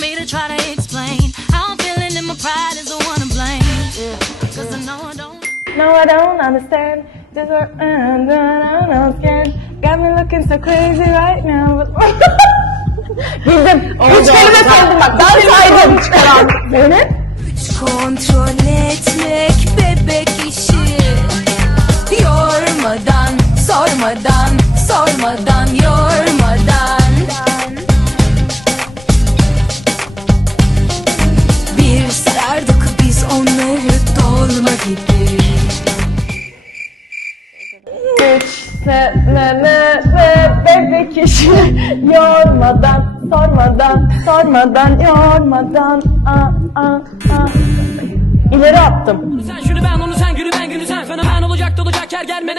me to try to explain how I'm feeling, and my pride is the one to blame. Yeah. Cause I know I don't. No, I don't understand. Just what I'm doing, I don't scared. Got me looking so crazy right now. But Kontrol etmek bebek işi Yormadan, sormadan, sormadan yok Üç senelere bebek işi yormadan, sormadan, sormadan, yormadan. Aa, aa, aa. İleri attım. Sen şunu ben onu sen günü ben günü sen Fenomen olacak dolacak her gelmenin